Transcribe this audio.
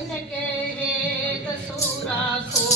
એને કે હે કસૂરા ખો